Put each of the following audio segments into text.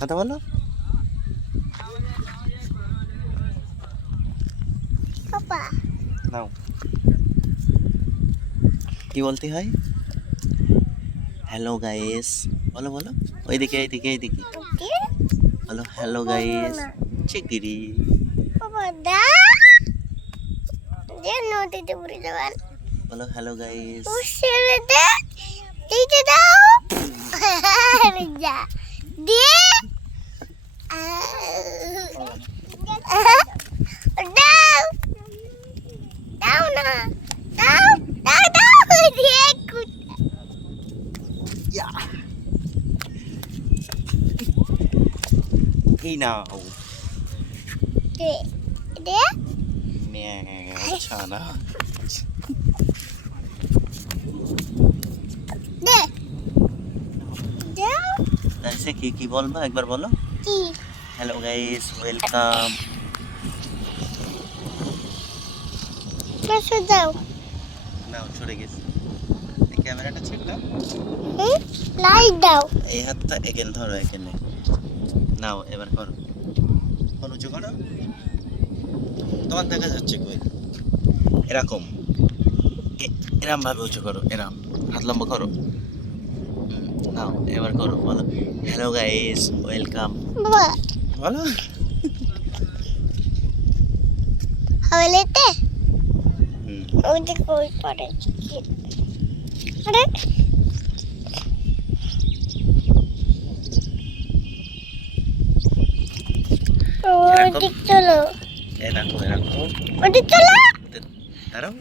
কথা বলো। पापा নাও, কি বলতে হয়? হ্যালো গাইস বলো বলো। ওইদিকে এইদিকে এইদিকে বলো, হ্যালো গাইস চিকিরি। पापा दा दे नोटी ते पूरी जवान বলো হ্যালো গাইস। उसे दे दे दाओ जा दे दाओ दाओ ना दाओ दाओ दाओ दे कुछ ইয়া, এই নাও। दे दे ম্যাও ছানা। दे दे তাইসে কি কি বলবা একবার বলো। की হ্যালো গাইস ওয়েলকাম। बस जाओ নাও সরে গেছে। এই ক্যামেরাটা চেক দাও। लाइट दाओ এই হাতটা এখানে ধরো, এখানে নাও। এবার করো, করো উঁচু করো। তোমার দেখা যাচ্ছে কই? এরকম এরম ভাবে উঁচু করো, এরম হাত লম্বা করো। নাও এবার করো, বলো হ্যালো গাইস ওয়েলকাম। बाबा বলো। हवेलीते হুম, ওই কোই পড়ে আরে ওদিক চলো এরকম এরকম ওদিক চলো দাঁড়াও।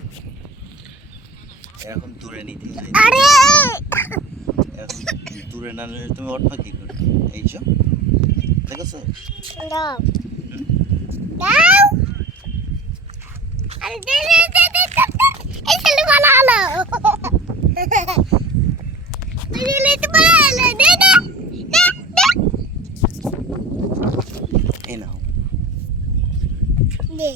এরকম দূরে নিতে হয়। আরে এরকম দূরে না নিলে তুমি উঠবা কি করে? এই যে দেখেছো? দাও দাও আরে দে দে দে দে এই চলো ভালো হলো এই লেট ভালো হলো দে দে দে দে এই নাও। দে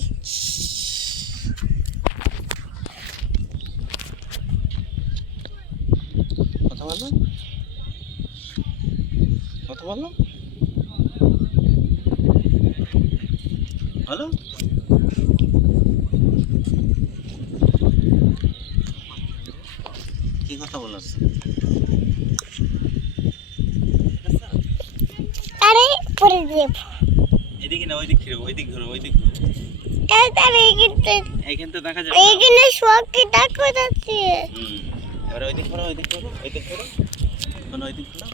কথা বলো, কথা বলো, বলো। কি কথা বলার? আরে পরে দে এদিকে না, ওইদিক ঘুরো, ওইদিক ঘুরো, ওইদিক ঘুরো। আরে কিন্তু এইখানে তো দেখা যাবে। এইখানে শখ কি দেখো যাচ্ছে এবার ওইদিক ঘুরো, ওইদিক ঘুরো, ওইদিক ঘুরো, ওইদিক ঘুরো।